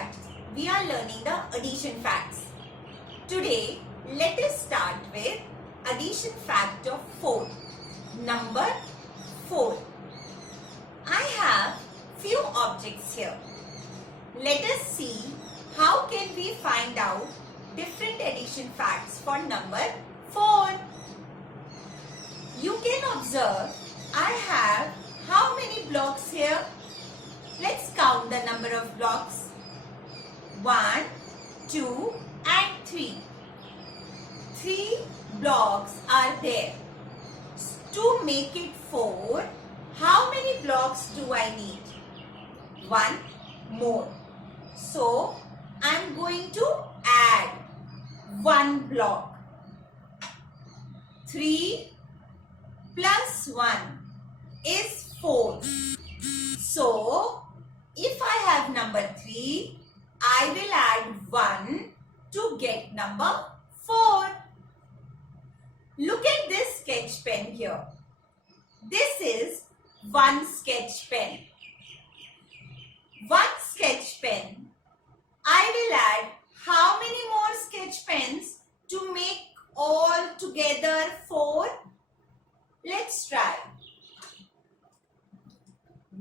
that we are learning the addition facts. Today, let us start with addition fact of 4. Number 4. I have few objects here. Let us see how can we find out different addition facts for number 4. You can observe I have how many blocks here? Let's count the number of blocks. 1, 2 and 3. 3 blocks are there. To make it 4, how many blocks do I need? 1 more. So, I am going to add 1 block. 3 plus 1 is 4. So, if I have number 3, I will add 1 to get number 4. Look at this sketch pen here. This is one sketch pen. One sketch pen. I will add how many more sketch pens to make all together 4? Let's try.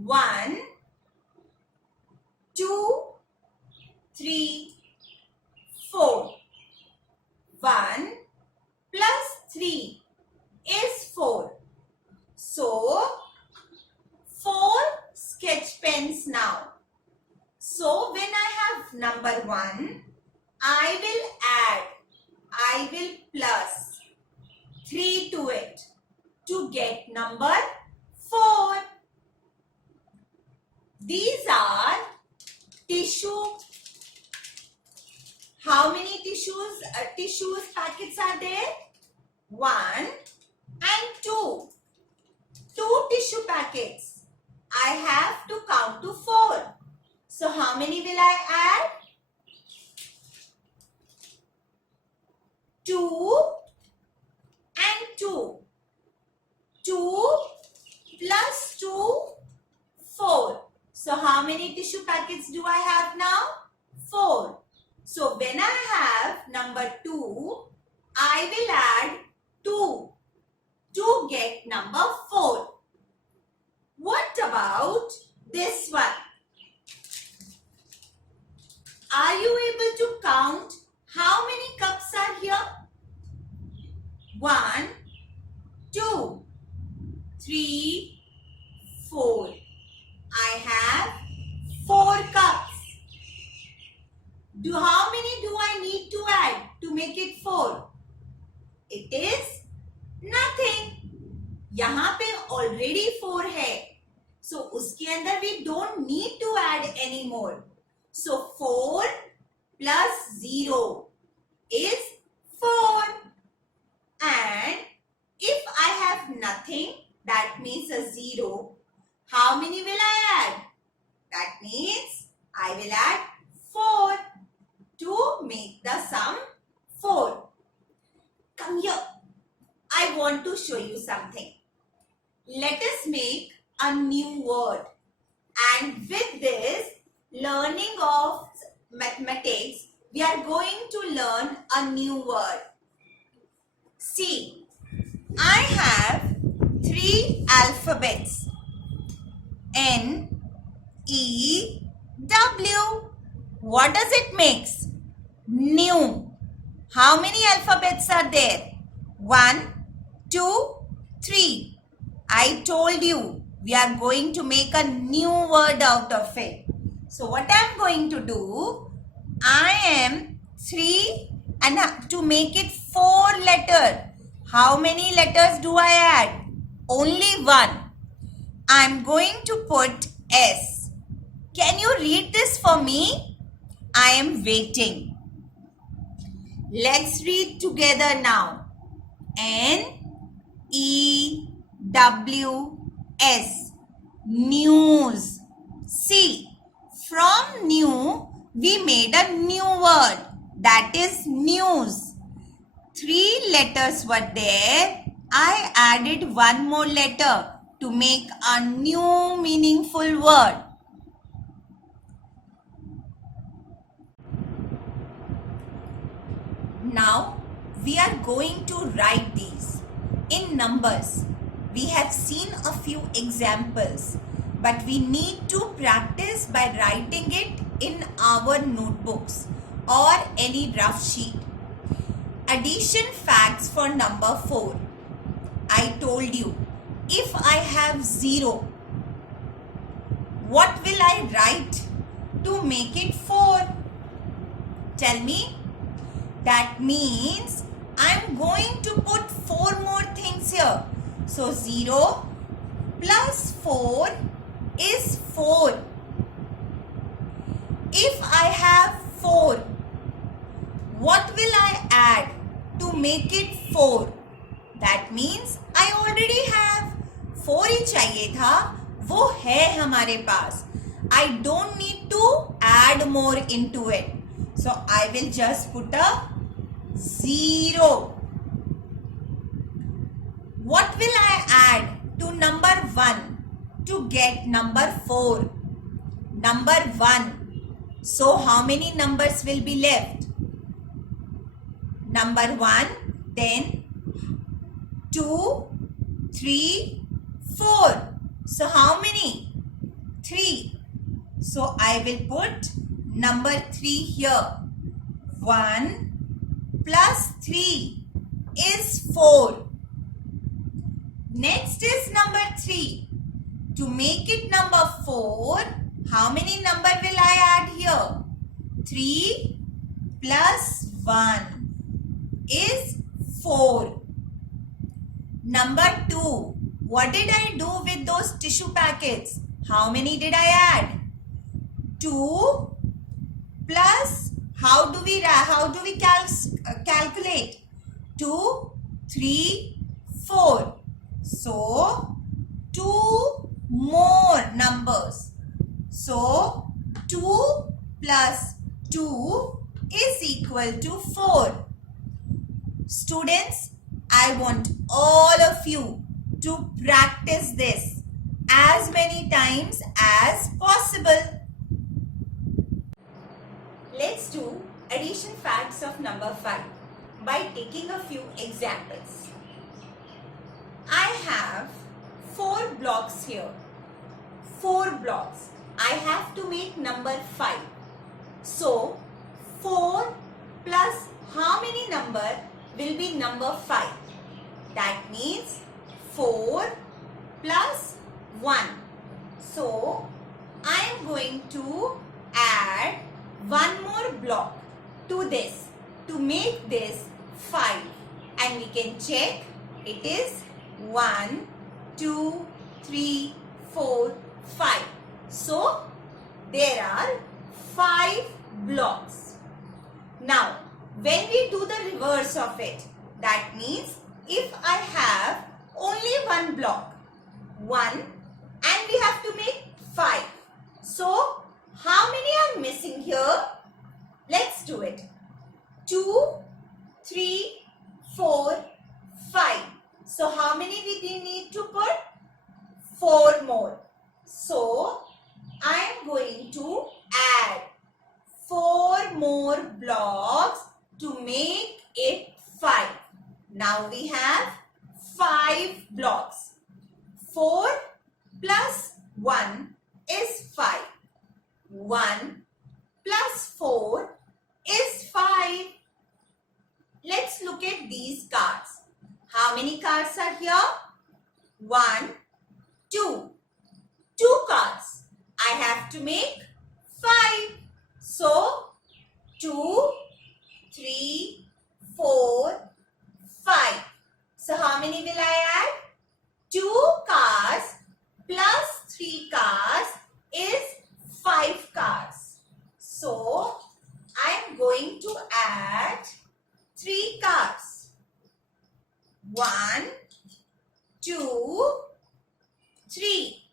1, 2, 3, 4. 1 plus 3 is 4. So, 4 sketch pens now. So, when I have number 1, I will plus 3 to it to get number 4. These are tissue. How many tissues packets are there? 1 and 2. 2 tissue packets. I have to count to 4. So how many will I add? 2 and 2. 2 plus 2, 4. So how many tissue packets do I have now? 4. So when I have number 2, I will add 2 to get number 4. What about this one? Are you able to count how many cups are here? 1, 2, 3, 4. I have 4 cups. How many do I need to add to make it 4? It is nothing. यहाँ पे already 4 है. So उसके अंदर we don't need to add any more. So 4 plus 0 is 4. And if I have nothing, that means a 0. How many will I add? That means I will add 4 to make the sum 4. Come here. I want to show you something. Let us make a new word. And with this learning of mathematics, we are going to learn a new word. See, I have 3 alphabets. N, E, W. What does it make? New. How many alphabets are there? 1, 2, 3. I told you we are going to make a new word out of it. So what I am going to do, I am 3 and to make it 4 letters. How many letters do I add? Only 1. I am going to put S. Can you read this for me? I am waiting. Let's read together now. N, E, W, S. News. See, from new, we made a new word. That is news. 3 letters were there. I added 1 more letter to make a new meaningful word. Now we are going to write these in numbers. We have seen a few examples, but we need to practice by writing it in our notebooks or any rough sheet. Addition facts for number 4. I told you, if I have 0, what will I write to make it 4? Tell me. That means I'm going to put 4 more things here. So 0 plus 4 is 4. If I have 4, what will I add to make it 4? That means I already have 4 ही चाहिए था, वो है हमारे पास. I don't need to add more into it. So I will just put a 0. What will I add to number 1 to get number 4? Number 1. So how many numbers will be left? Number 1, then 2, 3, 4. So how many? 3. So I will put number 3 here. 1 plus 3 is 4. Next is number 3. To make it number 4, how many number will I add here? 3 plus 1 is 4. Number 2. What did I do with those tissue packets? How many did I add? 2 plus, how do we calculate? 2, 3, 4. So 2 more numbers. So 2 plus 2 is equal to 4. Students, I want all of you to practice this as many times as possible. Let's do addition facts of number 5 by taking a few examples. I have 4 blocks here. 4 blocks. I have to make number 5. So 4 plus how many number will be number 5? That means 4 plus 1. So I am going to add one more block to this to make this 5, and we can check it is 1, 2, 3, 4, 5. So there are 5 blocks. Now when we do the reverse of it, that means if I have only one block, 1, and we have to make 5. So how many are missing here? Let's do it. 2, 3, 4, 5. So how many we need to put? 4 more. So I am going to add 4 more blocks to make it 5. Now we have 5 blocks. 4 plus 1 is 5. 1 plus 4 is 5. Let's look at these cards. How many cards are here? 1, 2. 2 cards. I have to make 5. So 2, 3, 4, 5. So how many will I add? 2 cards plus 3 cards is 5 cards. So I am going to add 3 cards. 1, 2, 3.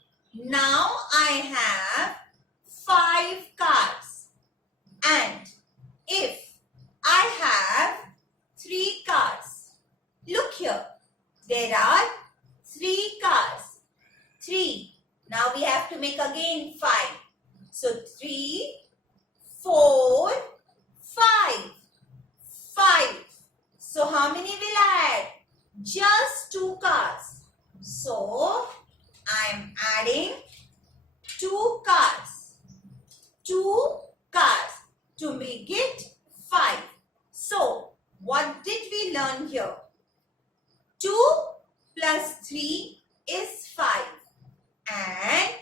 Now I have 5 cards. And if I have 3 cards, look here, there are 3 cards. 3. Now we have to make again 5. So 3, 4, 5. 5. So I am adding 2 cars. 2 cars to make it 5. So what did we learn here? 2 plus 3 is 5 and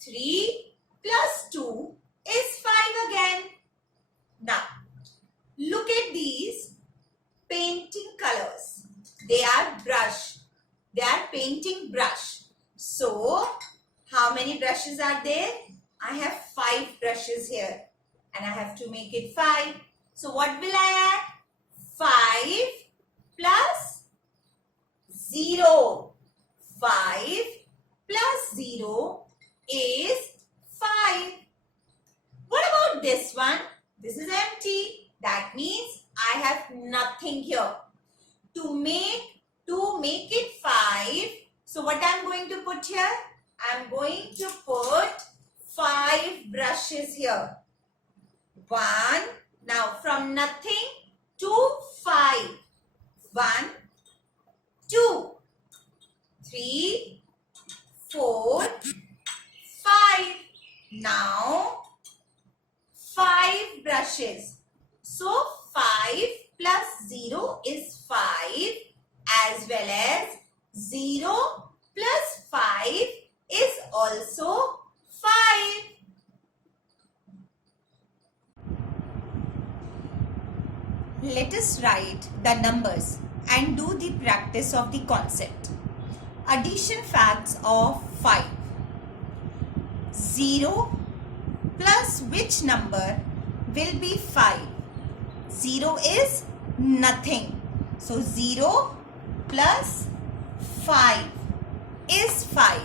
3 plus 2 is 5 again. Now look at these painting colors. They are brush. They are painting brush. So how many brushes are there? I have 5 brushes here and I have to make it 5. So what will I add? 5 plus 0. 5 plus 0 is 5. What about this one? This is empty. That means I have nothing here. To make it 5, so what I'm going to put here? I'm going to put 5 brushes here. 1. Now from nothing to 5. 1, 2, 3, 4, 5. Now 5 brushes. So 5 plus 0 is 5 as well as 0 plus 5 is also 5. Let us write the numbers and do the practice of the concept. Addition facts of 5. 0 plus which number will be 5? 0 is nothing. So 0 plus 5 is 5.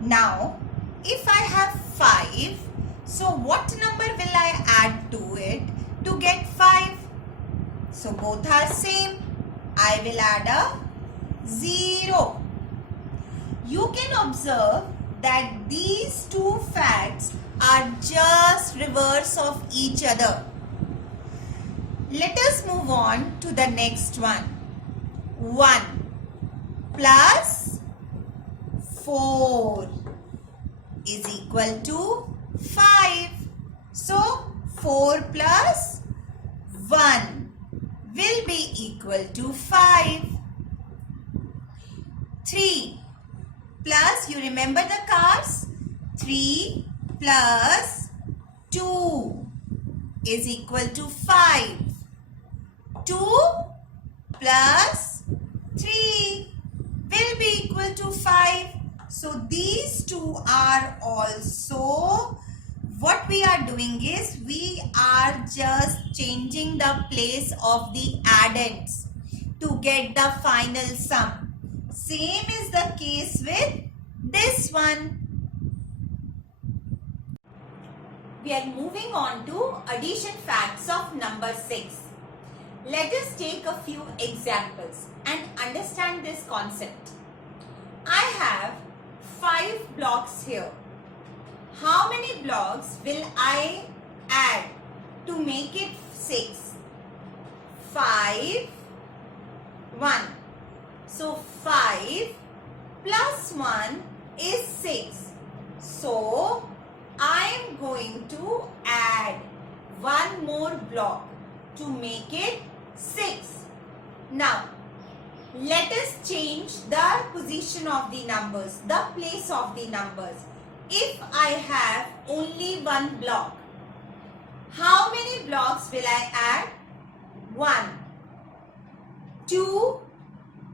Now if I have 5, so what number will I add to it to get 5? So both are same. I will add a 0. You can observe that these two facts are just reverse of each other. Let us move on to the next one. 1 plus 4 is equal to 5. So 4 plus 1 will be equal to 5. 3 plus, you remember the cars? 3 plus 2 is equal to 5. 2 plus 3 will be equal to 5. So these two are also, what we are doing is we are just changing the place of the addends to get the final sum. Same is the case with this one. We are moving on to addition facts of number 6. Let us take a few examples and understand this concept. I have 5 blocks here. How many blocks will I add to make it 6? 5, 1. So 5 plus 1 is 6. So I am going to add one more block to make it 6. Now let us change the position of the numbers, the place of the numbers. If I have only one block, how many blocks will I add? 1, 2,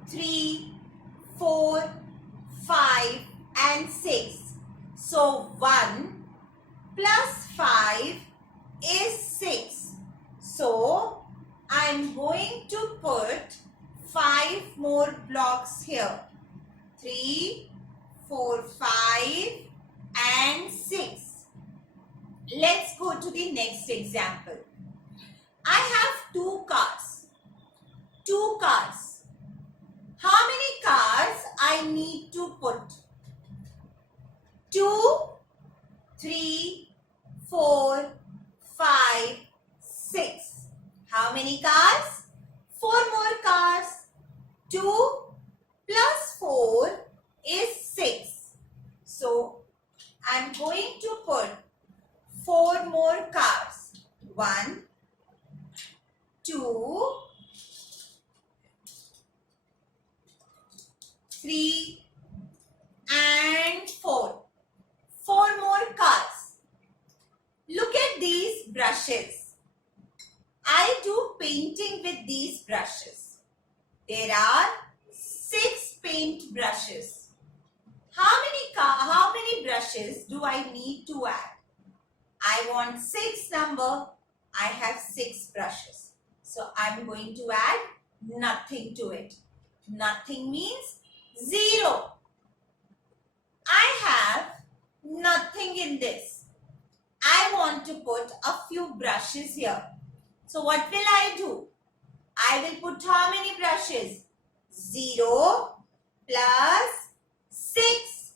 3, 4, 5 and 6. So 1 plus 5 is 6. So I am going to put 5 more blocks here. 3, 4, 5 and 6. Let's go to the next example. I have 2 cars. 2 cars. How many cars I need to put? 2, 3, 4, 5, 6. How many cars? 4 more cars. 2 plus 4 1, 2, 3 and 4. 4 more cars. Look at these brushes. I do painting with these brushes. There are 6 paint brushes. How many brushes do I need to add? I want 6 number. I have 6 brushes. So I'm going to add nothing to it. Nothing means 0. I have nothing in this. I want to put a few brushes here. So what will I do? I will put how many brushes? 0 plus 6.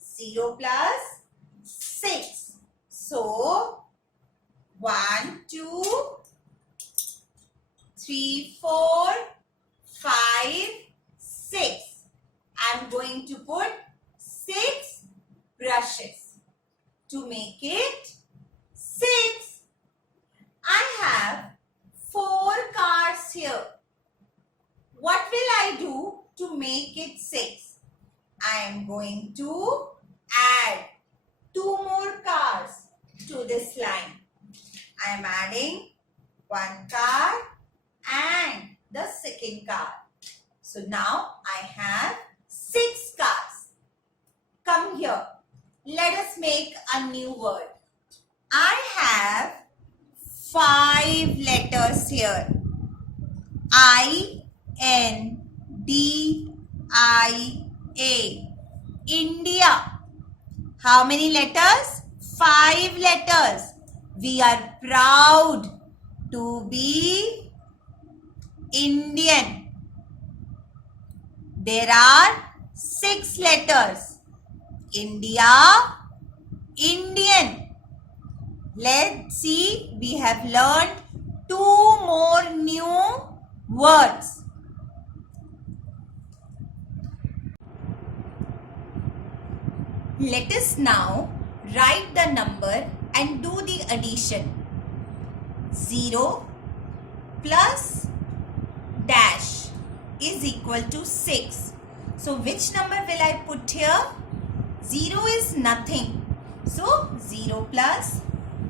0 plus 6. So 1, 2, 3, 4, 5, 6. I'm going to put 6 brushes to make it 6. I have 4 cards here. What will I do to make it 6? I am going to add 2 more cars to this line. I am adding 1 card and the second card. So now I have 6 cars. Come here. Let us make a new word. I have 5 letters here. I-N-D-I-A. India. How many letters? 5 letters. We are proud to be Indian. There are 6 letters. India, Indian. Let's see, we have learned 2 more new words. Let us now write the number and do the addition. 0 plus dash is equal to 6. So which number will I put here? 0 is nothing. So 0 plus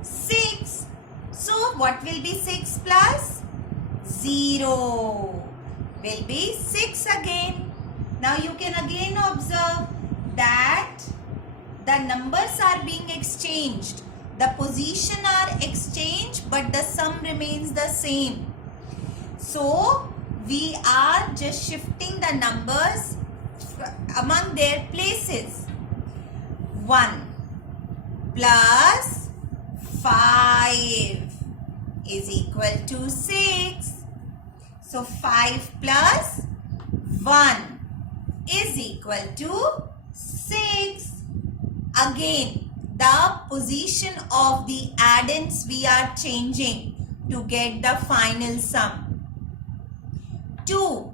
6. So what will be 6 plus 0? Will be 6 again. Now you can again observe that the numbers are being exchanged. The position are exchanged but the sum remains the same. So we are just shifting the numbers among their places. 1 plus 5 is equal to 6. So 5 plus 1 is equal to 6. Again, the position of the addends we are changing to get the final sum. 2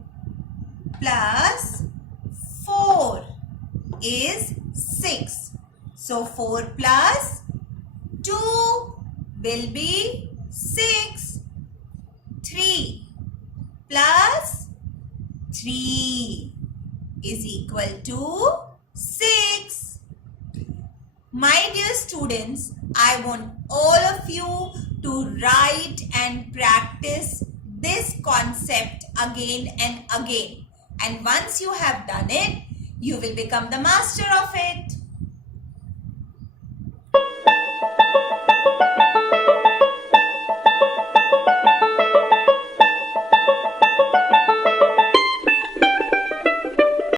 plus 4 is 6. So 4 plus 2 will be 6. 3 plus 3 is equal to 6. My dear students, I want all of you to write and practice this concept again and again. And once you have done it, you will become the master of it.